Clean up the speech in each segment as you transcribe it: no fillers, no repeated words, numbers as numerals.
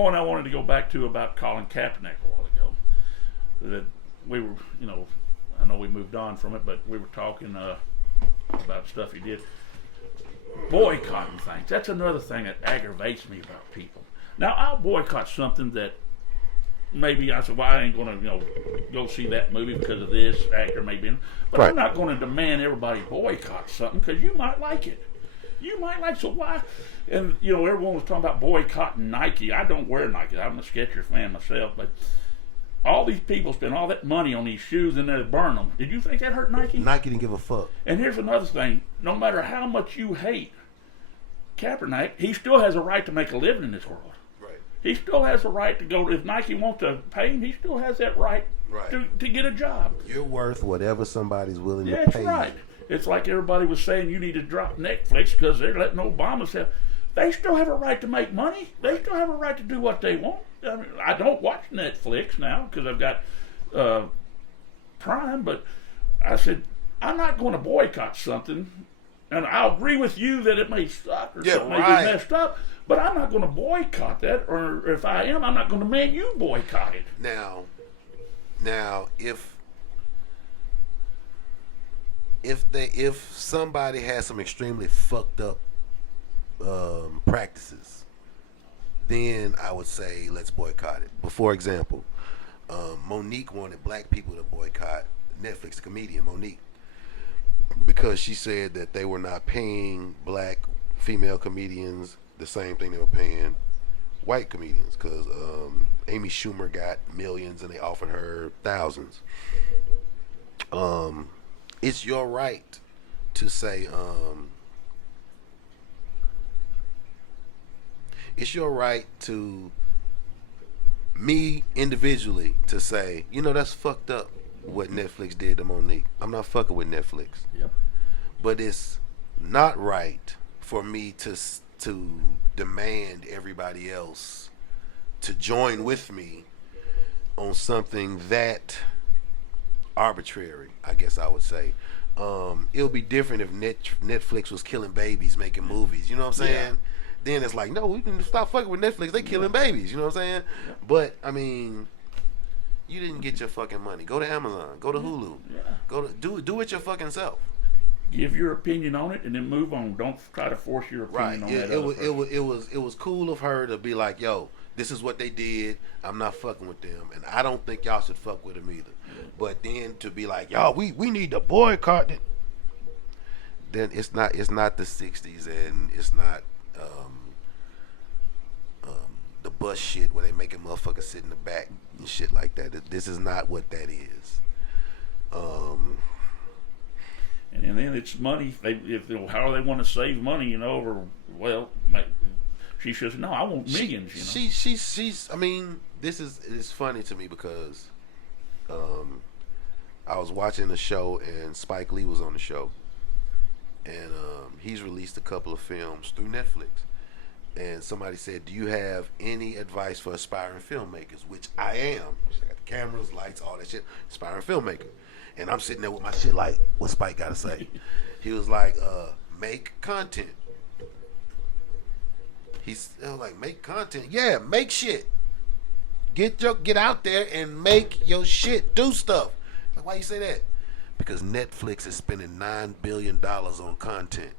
point I wanted to go back to about Colin Kaepernick a while ago. That we were, I know we moved on from it, but we were talking about stuff he did. Boycotting things. That's another thing that aggravates me about people. Now, I'll boycott something that maybe I said, well, I ain't going to, go see that movie because of this actor maybe. But I'm not going to demand everybody boycott something because you might like it. You might like, so why? And, everyone was talking about boycotting Nike. I don't wear Nike. I'm a Skechers fan myself, but all these people spend all that money on these shoes and then they burn them. Did you think that hurt Nike? Nike didn't give a fuck. And here's another thing. No matter how much you hate Kaepernick, he still has a right to make a living in this world. Right. He still has a right to go. If Nike wants to pay him, he still has that right, to get a job. You're worth whatever somebody's willing to pay. That's right. It's like everybody was saying you need to drop Netflix because they're letting Obama say. They still have a right to make money. They still have a right to do what they want. I mean, I don't watch Netflix now because I've got Prime, but I said, I'm not going to boycott something. And I'll agree with you that it may suck or something may be messed up, but I'm not going to boycott that. Or if I am, I'm not going to demand you boycott it. Now, if somebody has some extremely fucked up practices, then I would say let's boycott it. But for example, Monique wanted black people to boycott Netflix, the comedian Monique, because she said that they were not paying black female comedians the same thing they were paying white comedians, because Amy Schumer got millions and they offered her thousands. It's your right to say, it's your right to me individually to say, that's fucked up what Netflix did to Monique. I'm not fucking with Netflix. Yep. But it's not right for me to demand everybody else to join with me on something that arbitrary, I guess I would say. It would be different if Netflix was killing babies making movies. You know what I'm saying? Yeah. Then it's like, no, we can stop fucking with Netflix. They killing babies. You know what I'm saying? Yeah. But I mean, you didn't get your fucking money. Go to Amazon. Go to Hulu. Yeah. Go to do it your fucking self. Give your opinion on it and then move on. Don't try to force your opinion on that. It was cool of her to be like, yo, this is what they did. I'm not fucking with them, and I don't think y'all should fuck with them either. Yeah. But then to be like, y'all, we need to boycott it. Then it's not the '60s, and it's not the bus shit where they make a motherfucker sit in the back and shit like that. This is not what that is. And then it's money. How they want to save money, she says, no, I want millions. She's. I mean, it's funny to me because I was watching a show and Spike Lee was on the show, and he's released a couple of films through Netflix. And somebody said, do you have any advice for aspiring filmmakers? Which I am. I got the cameras, lights, all that shit. Aspiring filmmaker. And I'm sitting there with my shit like, what Spike got to say? He was like, make content. He's like, make content. Yeah, make shit. Get out there and make your shit. Do stuff. Like, why you say that? Because Netflix is spending $9 billion on content.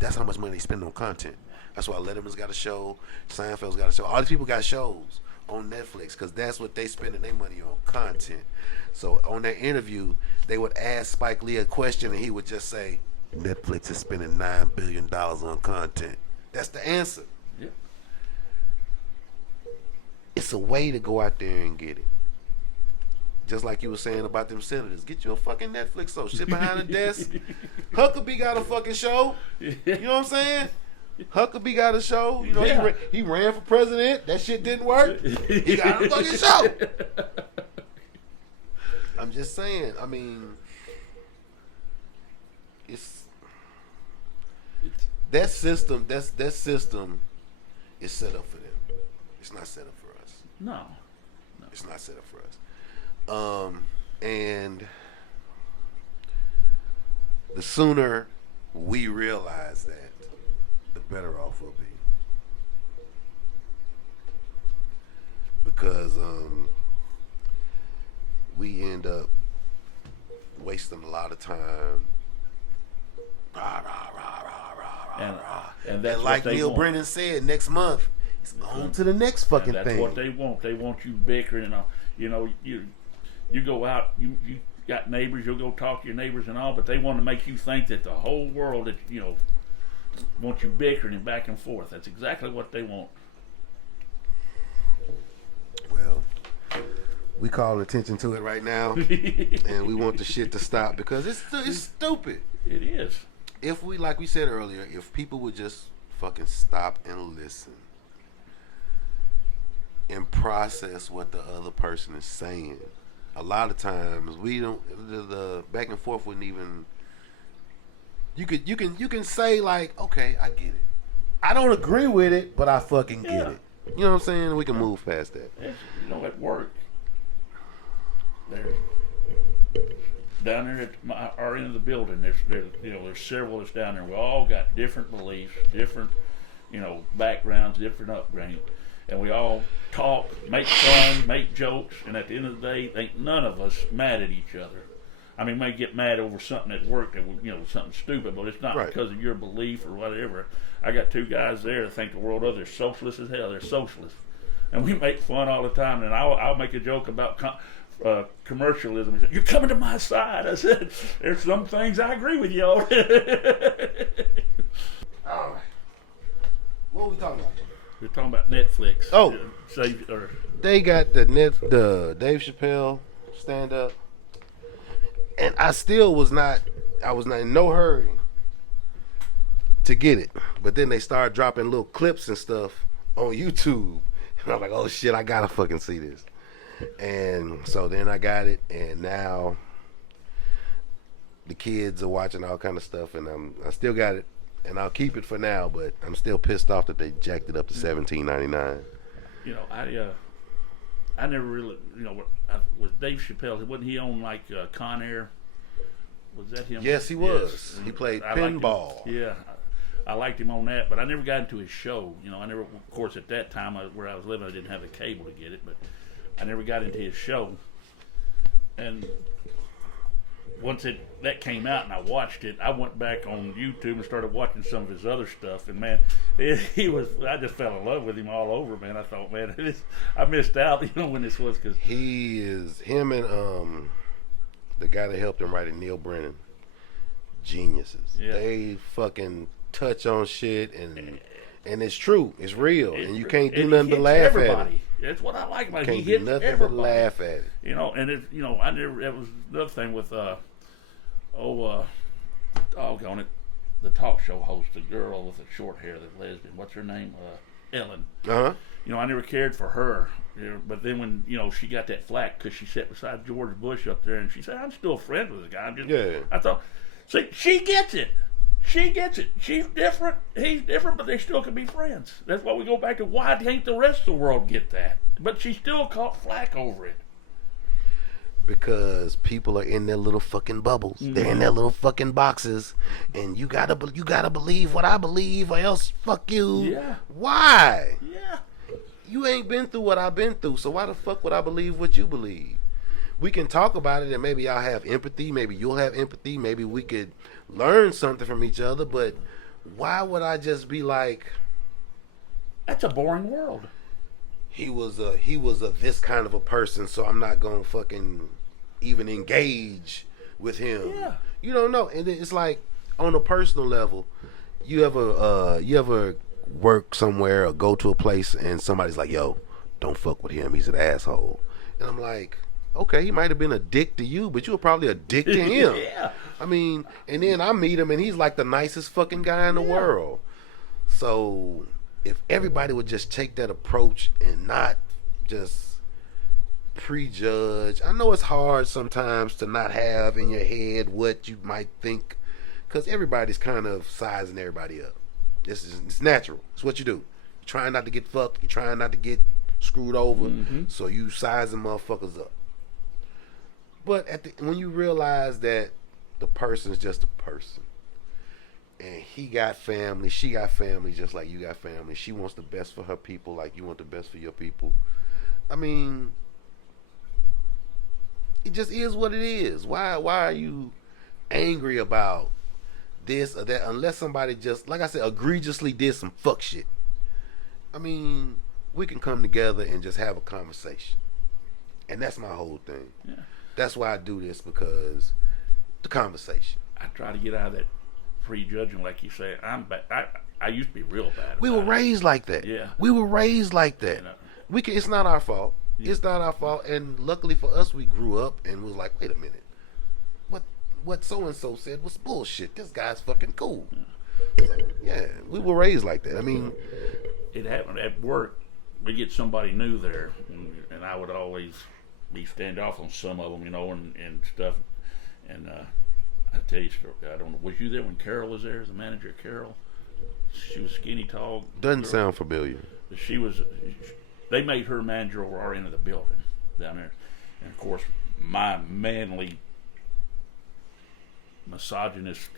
That's how much money they spend on content. That's why Letterman's got a show, Seinfeld's got a show. All these people got shows on Netflix because that's what they spending their money on, content. So on their interview, they would ask Spike Lee a question and he would just say, Netflix is spending $9 billion on content. That's the answer. Yep. It's a way to go out there and get it. Just like you were saying about them senators. Get you a fucking Netflix show. Sit behind the desk. Huckabee got a fucking show. You know what I'm saying? Huckabee got a show. He ran for president. That shit didn't work. He got a fucking show. I'm just saying. I mean, it's that system. That system is set up for them. It's not set up for us. No. It's not set up for us. And the sooner we realize that, the better off we'll be. because we end up wasting a lot of time. And that's and like what they Neil want. Brennan said, next month it's on to the next fucking That's thing. what they want. They want you bickering and all. You know, you go out, you got neighbors, you'll go talk to your neighbors and all, but they want to make you think that the whole world, that want you bickering and back and forth. That's exactly what they want. Well, we calling attention to it right now, and we want the shit to stop because it's stupid. It is. If we, like we said earlier, if people would just fucking stop and listen and process what the other person is saying, a lot of times we don't. The back and forth wouldn't even. You can say like, okay, I get it. I don't agree with it, but I fucking get it. You know what I'm saying? We can move past that. At work, down there at our end of the building, there's several that's down there. We all got different beliefs, different, backgrounds, different upbringing, and we all talk, make fun, make jokes, and at the end of the day, ain't none of us mad at each other. I mean, we may get mad over something at work that something stupid, but it's not because of your belief or whatever. I got two guys there that think the world of. They're socialists as hell. They're socialists, and we make fun all the time. And I'll make a joke about commercialism. Say, you're coming to my side. I said, there's some things I agree with y'all. All right. What are we talking about? We're talking about Netflix. Oh, they got the Dave Chappelle stand up. And I was not in no hurry to get it. But then they started dropping little clips and stuff on YouTube. And I'm like, oh shit, I gotta fucking see this. And so then I got it, and now the kids are watching all kind of stuff, and I still got it, and I'll keep it for now, but I'm still pissed off that they jacked it up to $17.99. I never really, with Dave Chappelle, wasn't he on like Con Air? Was that him? Yes, he was. Yes. He played I pinball. Yeah, I liked him on that, but I never got into his show. I never, of course, at that time where I was living, I didn't have a cable to get it, but I never got into his show. And once that came out and I watched it, I went back on YouTube and started watching some of his other stuff. And man, I just fell in love with him all over, man. I thought, man, I missed out, when this was, because him and the guy that helped him write it, Neil Brennan, geniuses. Yeah. They fucking touch on shit, and it's true, it's real, and you can't do nothing but laugh at it. That's what I like about it. Can't He hits do nothing everybody. but laugh at it. And it, I never. That was another thing with doggone it, the talk show host, the girl with the short hair, the lesbian. What's her name? Ellen. Uh-huh. I never cared for her. But then when she got that flack because she sat beside George Bush up there, and she said, "I'm still friends with the guy." I thought, see, she gets it. She gets it. She's different. He's different, but they still can be friends. That's why we go back to why can't the rest of the world get that? But she still caught flack over it. Because people are in their little fucking bubbles. Mm-hmm. They're in their little fucking boxes, and you gotta believe what I believe, or else fuck you. Yeah. Why? Yeah. You ain't been through what I've been through, so why the fuck would I believe what you believe? We can talk about it, and maybe I'll have empathy. Maybe you'll have empathy. Maybe we could learn something from each other. But why would I just be like, that's a boring world. He was a this kind of a person, so I'm not gonna fucking even engage with him. Yeah. You don't know. And it's like on a personal level, you ever work somewhere or go to a place and somebody's like, yo, don't fuck with him, he's an asshole. And I'm like, okay, he might have been a dick to you, but you were probably a dick to him. Yeah. I mean, and then I meet him and he's like the nicest fucking guy in the world. So if everybody would just take that approach and not just prejudge. I know it's hard sometimes to not have in your head what you might think, because everybody's kind of sizing everybody up. It's natural. It's what you do. You're trying not to get fucked. You're trying not to get screwed over. Mm-hmm. So you sizing motherfuckers up. But when you realize that the person's just a person, and he got family, she got family, just like you got family. She wants the best for her people, like you want the best for your people. I mean, it just is what it is. Why are you angry about this or that? Unless somebody just, like I said, egregiously did some fuck shit. I mean, we can come together and just have a conversation. And that's my whole thing. Yeah. That's why I do this, because the conversation. I try to get out of that prejudging, like you say. I used to be real bad. We were raised like that. Yeah. We were raised like that. You know, It's not our fault. Yeah. It's not our fault. And luckily for us, we grew up and was like, wait a minute. What so and so said was bullshit. This guy's fucking cool. So, yeah, we were raised like that. I mean, it happened at work. We get somebody new there, and I would always be standoff on some of them, you know, and stuff. And I tell you, I don't know. Was you there when Carol was there as the manager? Carol, she was skinny, tall. Doesn't sound familiar. She was. They made her manager over our end of the building down there, and of course, my manly misogynist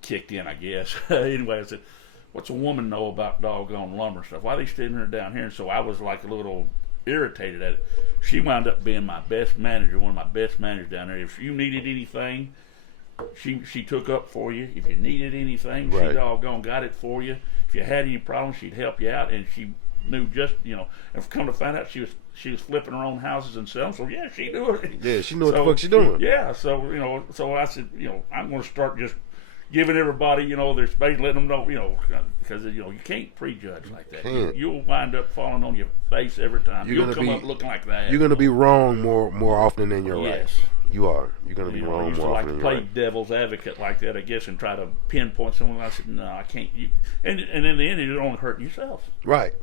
kicked in, I guess. Anyway, I said, "What's a woman know about doggone lumber stuff? Why are they sitting her down here?" And so I was like a little irritated at it. She wound up being my best manager, one of my best managers down there. If you needed anything, she took up for you. If you needed anything, right, she doggone got it for you. If you had any problems, she'd help you out, and she knew just, you know. And come to find out, she was flipping her own houses and selling. So yeah, she knew it. Yeah, she knew what the fuck she doing. Yeah, so you know, so I said, you know, I'm going to start just giving everybody, you know, their space, letting them know, you know, because, you know, you can't prejudge like that. You'll wind up falling on your face every time. You'll come up looking like that. You're going to be wrong more often than you're right. You are. You're going to be wrong more often than you're right. I used to like to play devil's advocate like that, I guess, and try to pinpoint someone. I said, no, I can't. And in the end, you're only hurting yourself. Right.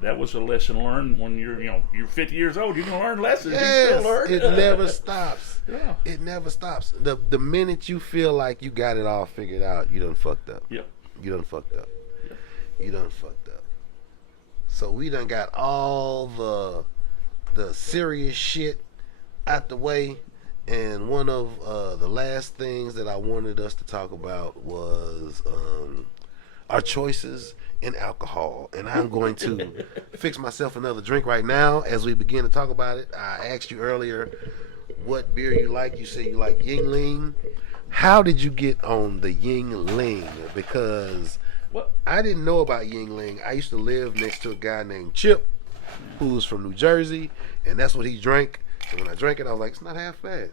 That was a lesson learned when you're 50 years old. You're gonna learn lessons. Yes, you still learn. It never stops. Yeah. It never stops. The minute you feel like you got it all figured out, you done fucked up. Yep. You done fucked up. Yep. You done fucked up. So we done got all the serious shit out the way, and one of the last things that I wanted us to talk about was our choices in alcohol. And I'm going to fix myself another drink right now as we begin to talk about it. I asked you earlier what beer you like. You said you like Yingling. How did you get on the Yingling? Because I didn't know about Yingling. I used to live next to a guy named Chip, who was from New Jersey, and that's what he drank. And when I drank it, I was like, it's not half bad.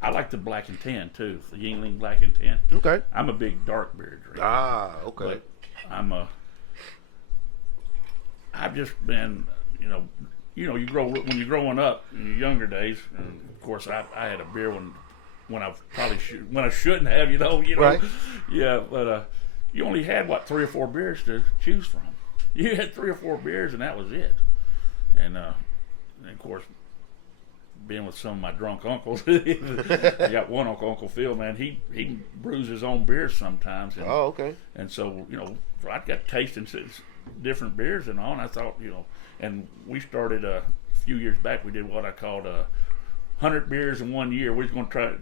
I like the black and tan too, the Yingling black and tan. Okay. I'm a big dark beer drinker. Okay. But I've just been, when you're growing up in your younger days, and of course I had a beer when I shouldn't have, Right. Yeah, but you only had 3 or 4 beers to choose from. You had 3 or 4 beers and that was it. And of course, being with some of my drunk uncles, I got one Uncle Phil, man. He brews his own beers sometimes. And, okay. And so I got tasting different beers and all. And I thought, and we started a few years back. We did what I called 100 beers in 1 year. We was going to try to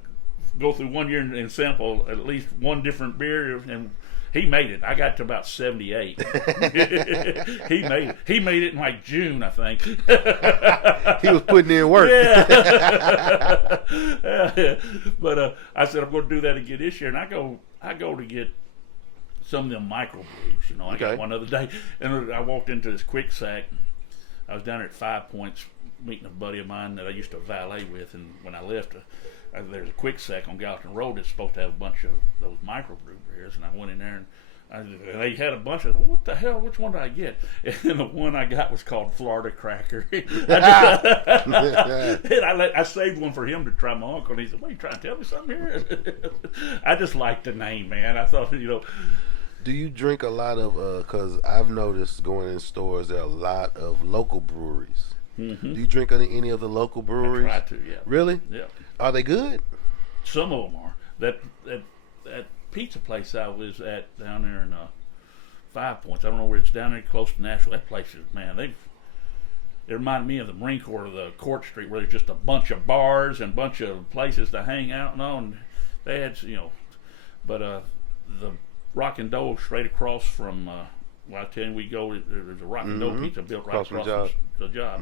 go through 1 year and sample at least one different beer. And he made it. I got to about 78. He made it. He made it in like June, I think. He was putting in work. Yeah. But I said I'm going to do that again this year, and I go to get some of them microbrews. I got one other day, and I walked into this Quick Sack. I was down there at 5 Points meeting a buddy of mine that I used to valet with, and when I left, there's a Quick Sack on Gallatin Road that's supposed to have a bunch of those microbrew beers, and I went in there and they had a bunch of, what the hell, which one did I get? And the one I got was called Florida Cracker. And I saved one for him to try. My uncle, and he said, "What, are you trying to tell me something here?" I just liked the name, man. I thought, Do you drink a lot of, because I've noticed going in stores, there are a lot of local breweries. Mm-hmm. Do you drink any of the local breweries? I try to, yeah. Really? Yeah. Are they good? Some of them are. That pizza place I was at down there in 5 Points, I don't know where it's down there close to Nashville. That place is, man, it reminded me of the Marine Corps of the Court Street, where there's just a bunch of bars and a bunch of places to hang out and all. And they had, but the Rock and Dole straight across from Well, I tell you, we go. There's a Rocky Dough pizza built right across the job.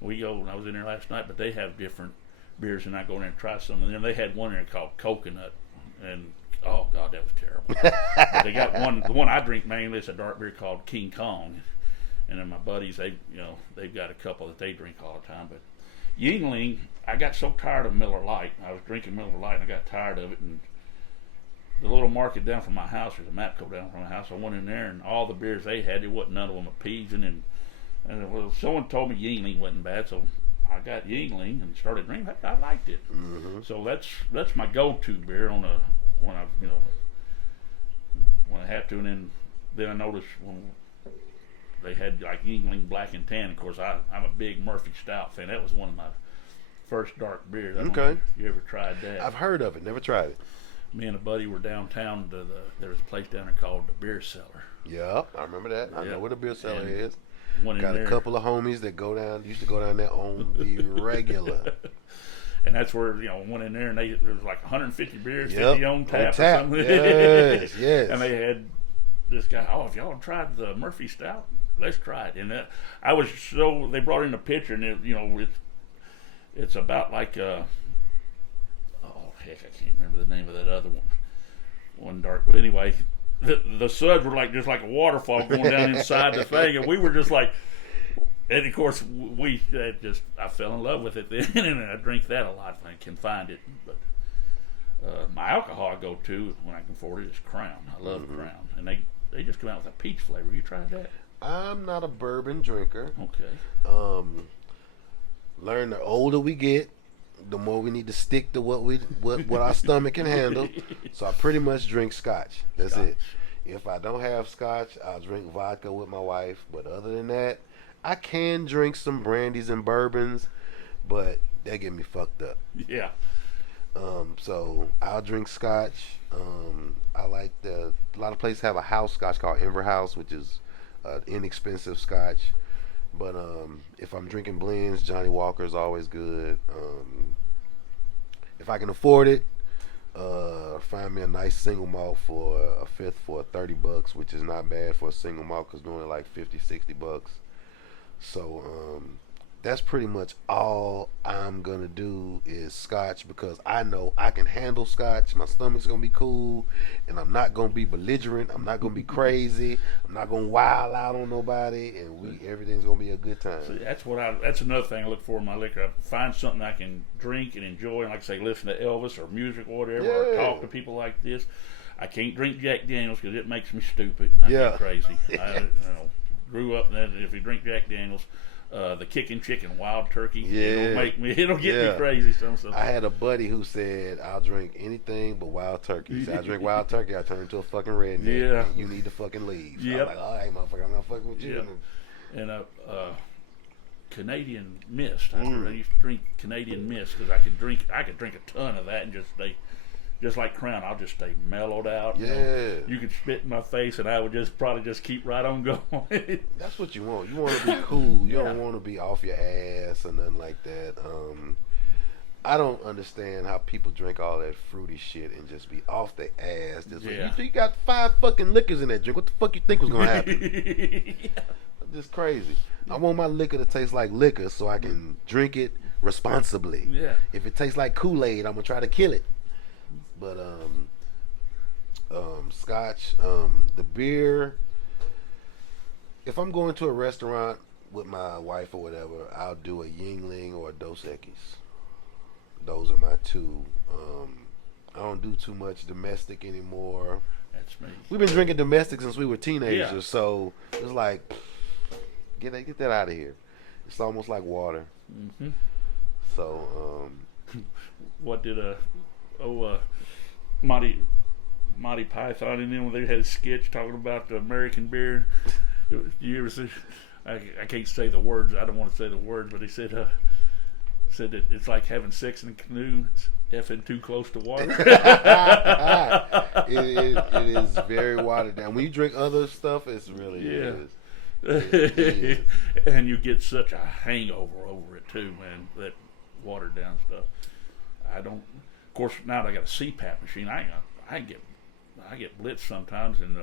We go. And I was in there last night, but they have different beers, and I go in there and try some. And then they had one in there called Coconut, and oh god, that was terrible. But they got one. The one I drink mainly is a dark beer called King Kong, and then my buddies, they've got a couple that they drink all the time. But Yingling, I got so tired of Miller Lite. I was drinking Miller Lite, and I got tired of it, and the little market down from my house, there's a Mapco down from my house. I went in there, and all the beers they had, there wasn't none of them appeasing. And well, someone told me Yingling wasn't bad, so I got Yingling and started drinking. I liked it. So that's my go-to beer when I have to. And then I noticed when they had like Yingling Black and Tan. Of course, I'm a big Murphy Stout fan. That was one of my first dark beers. I don't know if you ever tried that? I've heard of it, never tried it. Me and a buddy were downtown there was a place down there called the Beer Cellar. Yeah, I remember that. I know where the Beer Cellar is. Got a couple of homies that used to go down there on the regular. And that's where, went in there and there was like 150 beers, 50 on tap or something. Yes, yes. And they had this guy, if y'all tried the Murphy Stout, let's try it. And they brought in a picture, and it's about like heck, I can't remember the name of that other one dark. But anyway, the suds were like just like a waterfall going down inside the thing, and we were just like, and of course I fell in love with it then, and I drink that a lot if I can find it. But my alcohol I go to when I can afford it is Crown. I love Crown, and they just come out with a peach flavor. You tried that? I'm not a bourbon drinker. Okay. Learn the older we get, the more we need to stick to what our stomach can handle. So I pretty much drink Scotch. That's it. If I don't have Scotch, I'll drink vodka with my wife. But other than that, I can drink some brandies and bourbons, but they get me fucked up. Yeah. So I'll drink Scotch. I like a lot of places have a house Scotch called Inver House, which is inexpensive Scotch. But if I'm drinking blends, Johnny Walker is always good. If I can afford it, find me a nice single malt for a fifth for $30, which is not bad for a single malt because normally like $50-$60. So that's pretty much all I'm gonna do is Scotch, because I know I can handle Scotch. My stomach's gonna be cool, and I'm not gonna be belligerent. I'm not gonna be crazy. I'm not gonna wild out on nobody, and everything's gonna be a good time. See, that's another thing I look for in my liquor. I find something I can drink and enjoy, and like I say, listen to Elvis or music or whatever, or talk to people like this. I can't drink Jack Daniels because it makes me stupid. I get crazy. I grew up, and if you drink Jack Daniels. The kicking chicken wild turkey, it'll get me crazy. I had a buddy who said I'll drink anything but wild turkey. He said I drink wild turkey, I turn into a fucking redneck. Yeah, you need to fucking leave. So I'm like, all right, motherfucker, I'm not fucking with you. And Canadian Mist. I used to drink Canadian Mist because I could drink a ton of that and just stay. Just like Crown, I'll just stay mellowed out. Yeah. You could spit in my face, and I would probably just keep right on going. That's what you want. You want to be cool. You don't want to be off your ass or nothing like that. I don't understand how people drink all that fruity shit and just be off their ass. You got 5 fucking liquors in that drink. What the fuck you think was going to happen? Just crazy. I want my liquor to taste like liquor so I can drink it responsibly. Yeah. If it tastes like Kool-Aid, I'm going to try to kill it. But Scotch, the beer. If I'm going to a restaurant with my wife or whatever, I'll do a Yingling or a Dos Equis. Those are my two. I don't do too much domestic anymore. That's me. We've been drinking domestic since we were teenagers, so it's like get that out of here. It's almost like water. Mm-hmm. So what did Monty Python and them, they had a sketch talking about the American beer. You ever see? I can't say the words. I don't want to say the words, but they said that it's like having sex in a canoe. It's effing too close to water. it is very watered down. When you drink other stuff, it's really is. It is. And you get such a hangover over it too, man. That watered down stuff. Of course, now that I got a CPAP machine, I get blitzed sometimes, and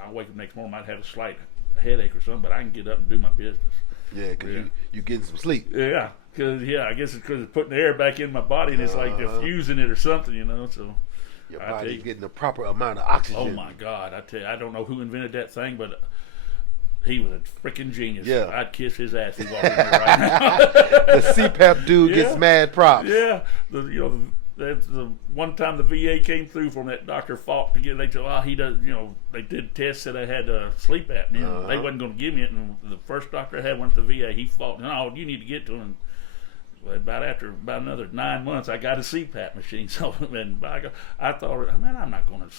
I wake up next morning, might have a slight headache or something, but I can get up and do my business. Yeah, because you getting some sleep. Yeah, because I guess it's because it's putting the air back in my body and it's like diffusing it or something, So your body's getting the proper amount of oxygen. Oh my God, I tell you, I don't know who invented that thing, but he was a freaking genius. Yeah. I'd kiss his ass if he walked in here right now. The CPAP dude gets mad props. Yeah, that's the one time the VA came through from that Dr. Falk to get. They said, he does. They did tests that I had sleep apnea. They wasn't going to give me it. And the first doctor I had went to the VA. He fought. No, you need to get to him. About another 9 months, I got a CPAP machine. So I thought, man, I'm not going to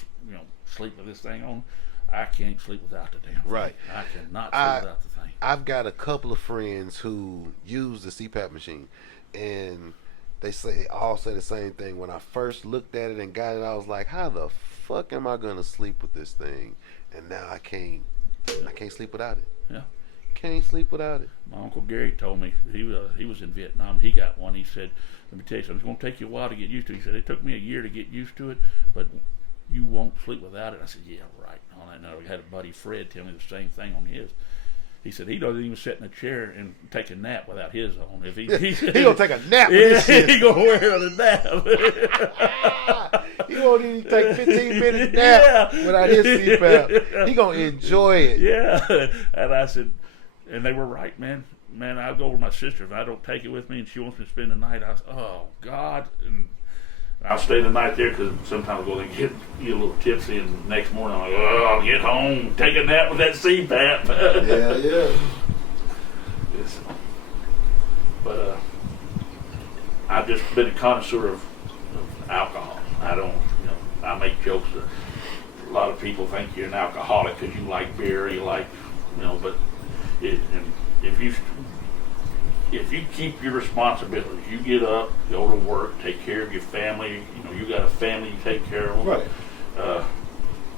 sleep with this thing on. I can't sleep without the damn thing. Right. I cannot sleep without the thing. I've got a couple of friends who use the CPAP machine, and they all say the same thing. When I first looked at it and got it, I was like, how the fuck am I going to sleep with this thing? And now I can't sleep without it. Yeah. Can't sleep without it. My Uncle Gary told me he was in Vietnam. He got one. He said, let me tell you something. It's going to take you a while to get used to it. He said, it took me a year to get used to it, but you won't sleep without it. I said, yeah, right. I had a buddy, Fred, tell me the same thing on his. He said he doesn't even sit in a chair and take a nap without his on. If he gonna take a nap with this shit. He gonna wear a nap. He won't even take 15 minutes nap without his CPAP. He gonna enjoy it. Yeah. And I said, and they were right, man. Man, I'll go with my sister. If I don't take it with me and she wants me to spend the night, I was, oh, God. And I'll stay the night there because sometimes I'll go and get a little tipsy, and the next morning I'm like, I'll get home, take a nap with that CPAP. Yeah. Yes. But I've just been a connoisseur of alcohol. I don't, I make jokes that a lot of people think you're an alcoholic because you like beer, you like, but if you keep your responsibilities, you get up, go to work, take care of your family. You got a family, you take care of them. Right.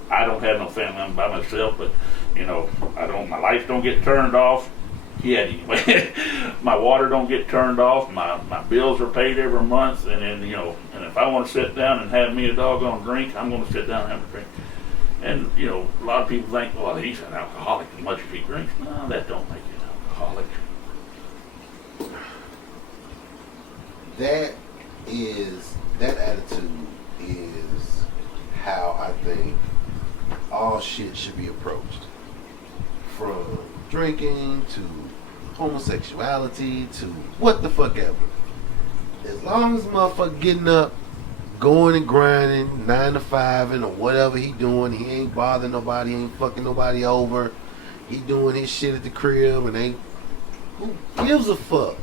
I don't have no family. I'm by myself, but my lights don't get turned off. Yet anyway, my water don't get turned off. My bills are paid every month, and then and if I want to sit down and have me a doggone drink, I'm going to sit down and have a drink. And a lot of people think, well, he's an alcoholic as much as he drinks. No, that don't make you an alcoholic. That attitude is how I think all shit should be approached. From drinking to homosexuality to what the fuck ever. As long as motherfucker getting up, going and grinding, 9 to 5 or whatever he doing, he ain't bothering nobody, he ain't fucking nobody over, he doing his shit at the crib and ain't. Who gives a fuck?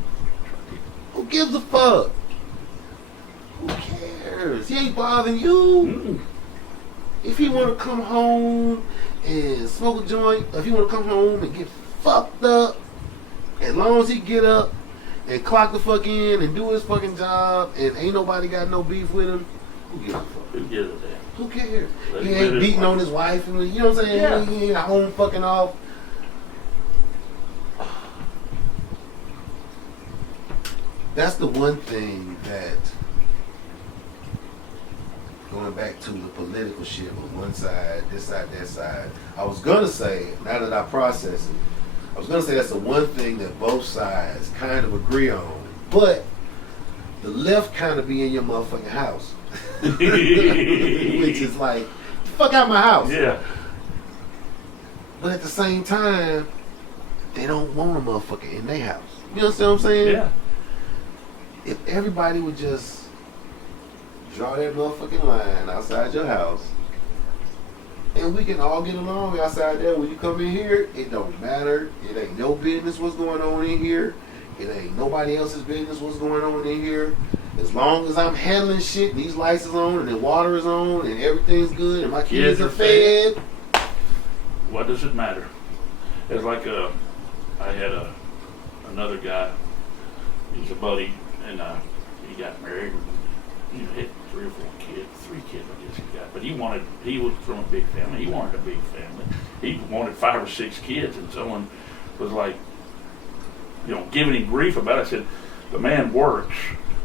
Who gives a fuck? Who cares? He ain't bothering you. If he want to come home and smoke a joint, if he want to come home and get fucked up, as long as he get up and clock the fuck in and do his fucking job and ain't nobody got no beef with him, who gives a fuck? Who gives a damn? Who cares? He ain't beating on his wife and you know what I'm saying? Yeah. He ain't at home fucking off. That's the one thing that, going back to the political shit with one side, this side, that side, I was going to say, now that I process it, I was going to say that's the one thing that both sides kind of agree on, but the left kind of be in your motherfucking house. Which is like, fuck out my house. Yeah. But at the same time, they don't want a motherfucker in their house. You understand what I'm saying? Yeah. If everybody would just draw that motherfucking line outside your house, and we can all get along outside there. When you come in here, it don't matter. It ain't no business what's going on in here. It ain't nobody else's business what's going on in here. As long as I'm handling shit, these lights is on and the water is on and everything's good and my kids are fed. What does it matter? It's like I had another guy. He's a buddy, and he got married. And, had 3 or 4 kids, 3 kids I guess he got. But he was from a big family. He wanted a big family. He wanted 5 or 6 kids, and someone was like, giving him grief about it. I said, the man works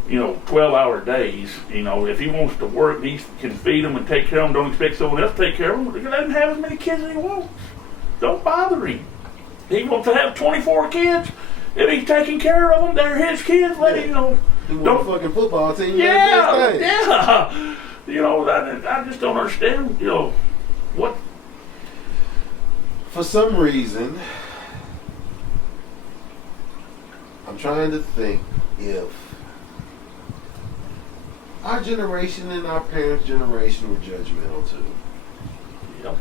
12-hour days. If he wants to work, he can feed them and take care of them. Don't expect someone else to take care of them. He doesn't have as many kids as he wants. Don't bother him. He wants to have 24 kids. If he's taking care of them, they're his kids. Let him, He wants a fucking football team. Yeah. I just don't understand. What. For some reason, I'm trying to think if our generation and our parents' generation were judgmental too. Yep.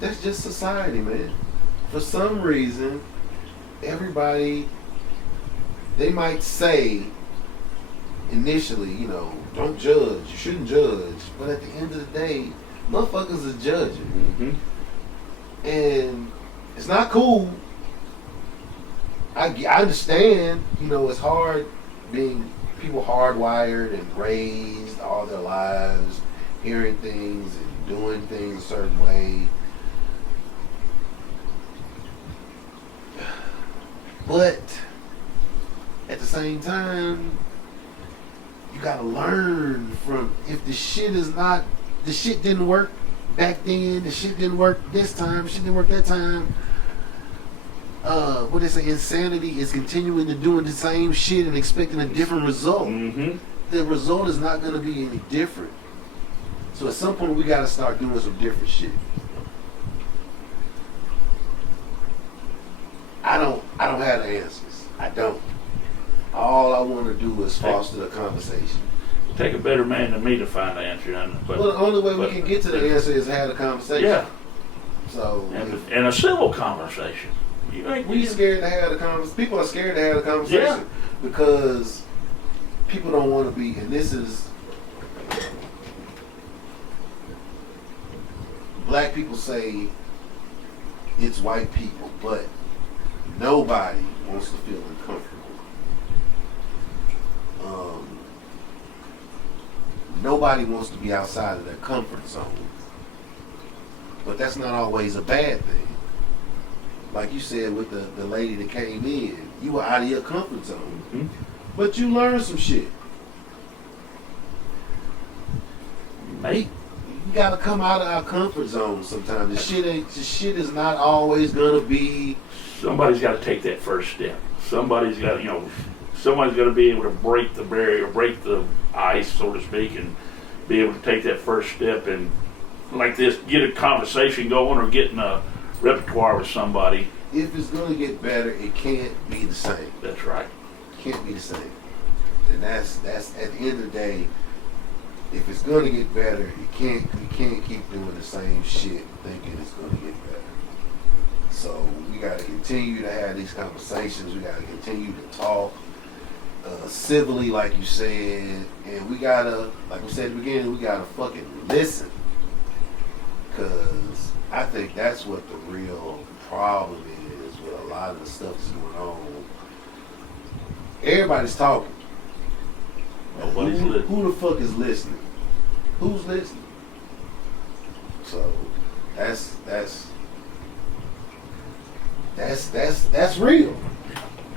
That's just society, man. For some reason, everybody, they might say initially, don't judge. You shouldn't judge. But at the end of the day, motherfuckers are judging. Mm-hmm. And it's not cool. I understand, it's hard being people hardwired and raised all their lives, hearing things and doing things a certain way. But at the same time, you gotta learn from, if the shit didn't work back then, the shit didn't work this time, shit didn't work that time. What they say, insanity is continuing to doing the same shit and expecting a different result. Mm-hmm. The result is not gonna be any different. So at some point we gotta start doing some different shit. I don't have the answers. I don't. All I want to do is foster the conversation. Take a better man than me to find the answer. Well, the only way we can get to the answer is have a conversation. Yeah. So and a civil conversation. We scared to have the conversation. People are scared to have the conversation because people don't want to be. And this is black people say it's white people, but nobody wants to feel uncomfortable. Nobody wants to be outside of their comfort zone. But that's not always a bad thing. Like you said with the lady that came in, you were out of your comfort zone. Mm-hmm. But you learned some shit. Mate. You gotta come out of our comfort zone sometimes. The shit is not always gonna be. Somebody's got to take that first step. Somebody's got to be able to break the barrier, break the ice, so to speak, and be able to take that first step and, like this, get a conversation going or get in a repertoire with somebody. If it's gonna get better, it can't be the same. That's right. It can't be the same. And that's at the end of the day. If it's gonna get better, we can't keep doing the same shit thinking it's gonna get better. So we got to continue to have these conversations. We got to continue to talk civilly, like you said, and we gotta, like we said at the beginning, we gotta fucking listen. Cause I think that's what the real problem is with a lot of the stuff that's going on. Everybody's talking. Nobody's listening. Who the fuck is listening? Who's listening? So that's real.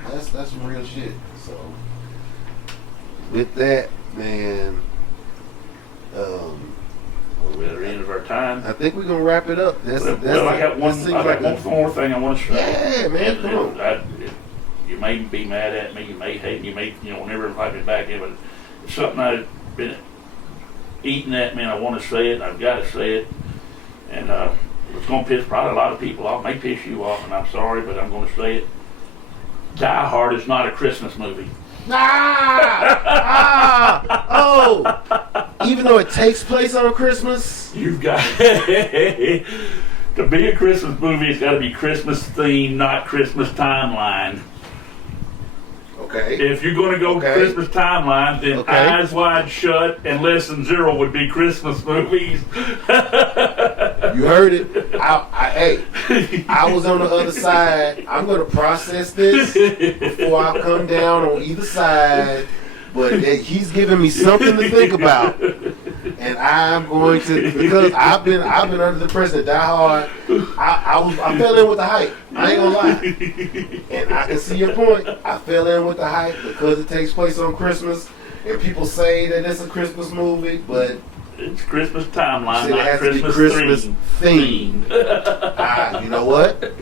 That's some real shit. So with that, man, we're at the end of our time. I think we're gonna wrap it up. I got one more thing I want to say. Yeah, man, come on. You may be mad at me. You may hate me. You may never invite me back in. But it's something I've been eating at me, and I want to say it. I've got to say it, and it's going to piss probably a lot of people off. It may piss you off, and I'm sorry, but I'm going to say it. Die Hard is not a Christmas movie. Even though it takes place on Christmas, you've got to be a Christmas movie. It's got to be Christmas themed, not Christmas timeline. Okay. If you're going to go Christmas timeline, then Eyes Wide Shut and Less Than Zero would be Christmas movies. You heard it. Hey, I was on the other side. I'm going to process this before I come down on either side. But he's giving me something to think about. And and I'm going to, because I've been under the impression that Die Hard. I fell in with the hype. I ain't gonna lie, and I can see your point. I fell in with the hype because it takes place on Christmas, and people say that it's a Christmas movie, but it's Christmas timeline, it not has Christmas, to be Christmas themed. You know what?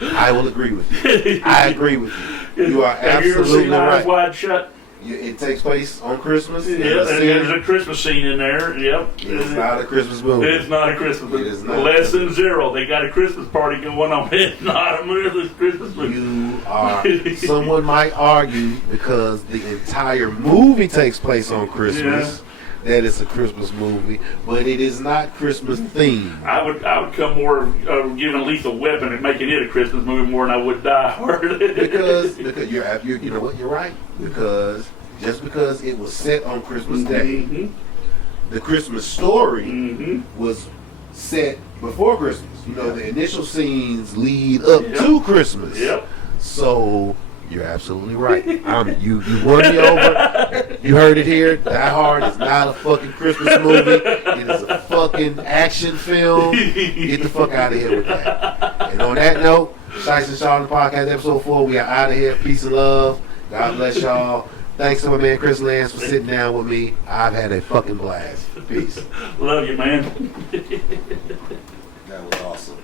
I will agree with you. I agree with you. You are Have you ever absolutely seen Eyes right. Wide Shut? It takes place on Christmas. Yeah, and there's a Christmas scene in there. Yep. It's not a Christmas movie. It's not a Christmas movie. It is not. Less than zero. They got a Christmas party going on. It's not a movie. It's a Christmas movie. You are. Someone might argue because the entire movie takes place on Christmas. That it's a Christmas movie, but it is not Christmas themed. I would come more giving Lethal Weapon and making it a Christmas movie more than I would Die Hard. because you know what, you're right. Because just because it was set on Christmas Day, the Christmas story was set before Christmas. You know, the initial scenes lead up to Christmas. Yep. So you're absolutely right. You won me over. You heard it here. Die Hard is not a fucking Christmas movie. It is a fucking action film. Get the fuck out of here with that. And on that note, Shysters and Charlatans Podcast episode 4. We are out of here. Peace and love. God bless y'all. Thanks to my man Chris Lance for sitting down with me. I've had a fucking blast. Peace. Love you, man. That was awesome.